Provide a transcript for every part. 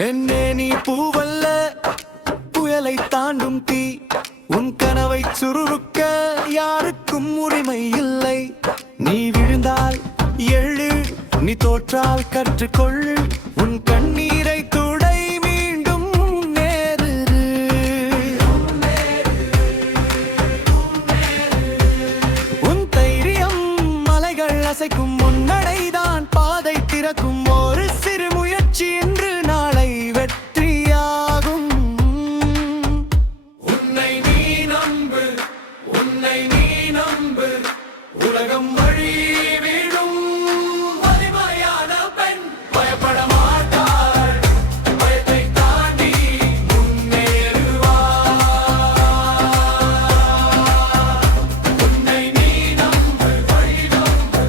பெண்ணே நீ பூவல்ல, புயலை தாண்டும் தீ. உன் கனவை சுருக்க யாருக்கும் உரிமை இல்லை. நீ விழுந்தால் எழு, நீ தோற்றால் கற்றுக்கொள். உன் கண்ணீரை துடை, மீண்டும் முன்னேறு. உன் தைரியம் மலைகள் அசைக்கும், முன்னடைதான் பாதை திறக்கும். ஒரு சிறு முயற்சி இன்று நாளை வெற்றியாகும். உன்னை நீ நம்பு, உன்னை நீ நம்பு, உலகம் வழி விடும். வலிமையான பெண் பயப்பட மாட்டாள், பயத்தை தாண்டி முன்னேறுவாள். உன்னை நீ நம்பு, வழி நம்பு.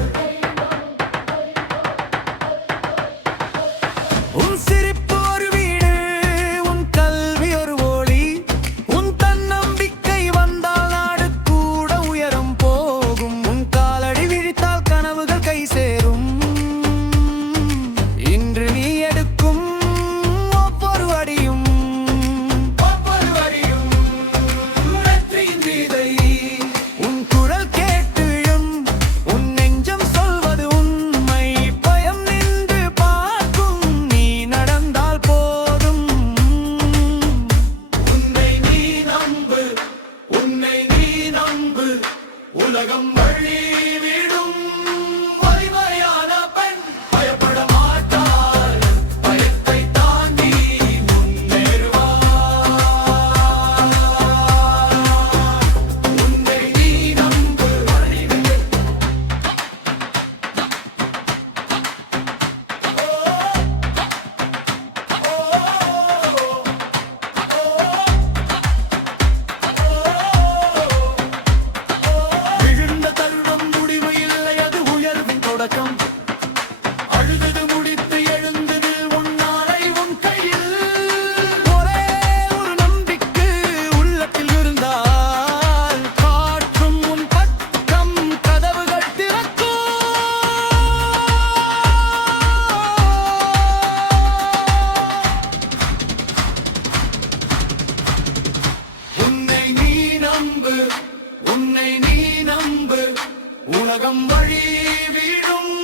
உன் சிரிப்பு ஒரு வீடு, உன் கல்வி ஒரு ஒளி. உன் தன்னம்பிக்கை வந்தால் நாடு கூட உயரம் போகும். உன் காலடி விழித்தால் கனவுகள் கை சேரும். இன்று நீ எடுக்கும் ஒவ்வொரு அடியும் வெற்றியின் விதை. உன் குரல் கேட்டு எழும், உன் நெஞ்சம் சொல்வது உண்மை. பயம் நின்று பார்க்கும், நீ நடந்தால் போதும். உன்னை நீ நம்பு, உன்னை நீ நம்பு, உலகம் வழி விடும். வலிமையான பெண் பயப்பட மாட்டாள், பயத்தை தாண்டி முன்னேறுவாள். உன்னை நீ நம்பு, வழி விடு. விழுந்த தருணம் முடிவு இல்லை, அது உயர்வின் தொடக்கம். அழுதது முடித்து எழுந்தது உன் நாளை உன் கையில். ஒரே ஒரு நம்பிக்கை உள்ளத்தில் இருந்தால் காற்றும் உன் பக்கம் கதவுகள் திறக்கும். உன்னை நீ நம்பு, உன்னை நீ நம்பு, உலகம் வழி விடும்.